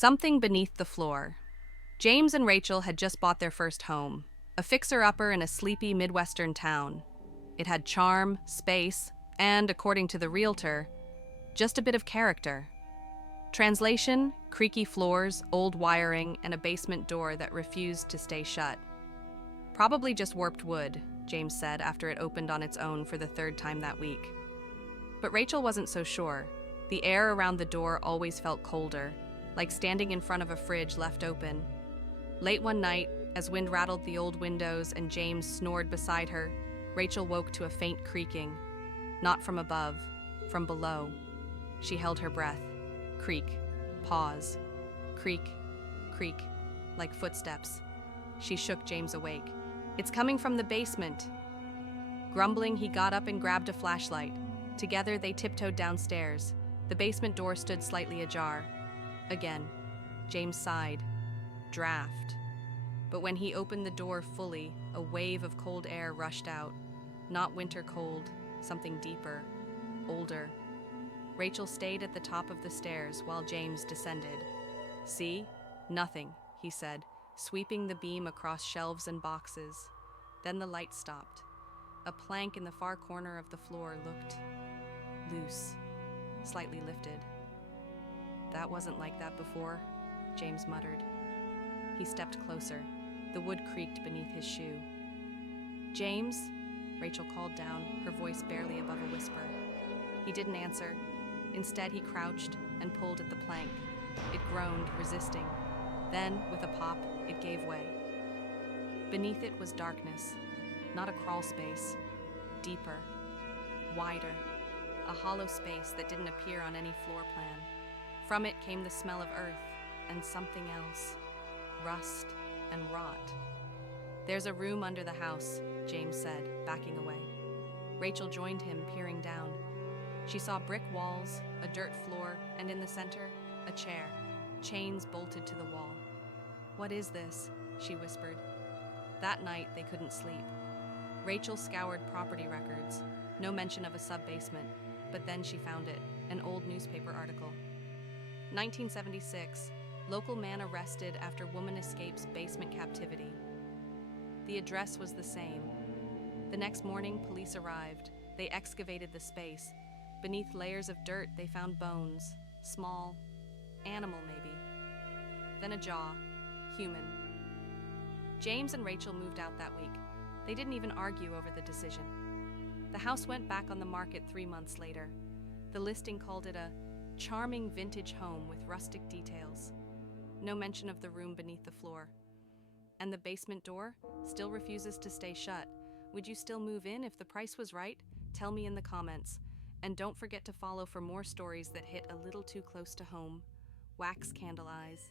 Something beneath the floor. James and Rachel had just bought their first home, a fixer-upper in a sleepy Midwestern town. It had charm, space, and, according to the realtor, just a bit of character. Translation: creaky floors, old wiring, and a basement door that refused to stay shut. Probably just warped wood, James said after it opened on its own for the third time that week. But Rachel wasn't so sure. The air around the door always felt colder, like standing in front of a fridge left open. Late one night, as wind rattled the old windows and James snored beside her, Rachel woke to a faint creaking. Not from above, from below. She held her breath. Creak, pause, creak, creak, like footsteps. She shook James awake. "It's coming from the basement." Grumbling, he got up and grabbed a flashlight. Together, they tiptoed downstairs. The basement door stood slightly ajar. Again, James sighed. Draft. But when he opened the door fully, a wave of cold air rushed out. Not winter cold, something deeper, older. Rachel stayed at the top of the stairs while James descended. "See? Nothing," he said, sweeping the beam across shelves and boxes. Then the light stopped. A plank in the far corner of the floor looked loose, slightly lifted. "That wasn't like that before," James muttered. He stepped closer. The wood creaked beneath his shoe. "James?" Rachel called down, her voice barely above a whisper. He didn't answer. Instead, he crouched and pulled at the plank. It groaned, resisting. Then, with a pop, it gave way. Beneath it was darkness, not a crawl space, deeper, wider, a hollow space that didn't appear on any floor plan. From it came the smell of earth and something else, rust and rot. "There's a room under the house," James said, backing away. Rachel joined him, peering down. She saw brick walls, a dirt floor, and in the center, a chair, chains bolted to the wall. "What is this?" she whispered. That night, they couldn't sleep. Rachel scoured property records. No mention of a sub-basement, but then she found it, an old newspaper article. 1976, local man arrested after woman escapes basement captivity. The address was the same. The next morning, police arrived. They excavated the space. Beneath layers of dirt, they found bones. Small. Animal, maybe. Then a jaw. Human. James and Rachel moved out that week. They didn't even argue over the decision. The house went back on the market 3 months later. The listing called it a charming vintage home with rustic details. No mention of the room beneath the floor. And the basement door still refuses to stay shut. Would you still move in if the price was right? Tell me in the comments. And don't forget to follow for more stories that hit a little too close to home. Wax Candle Eyes.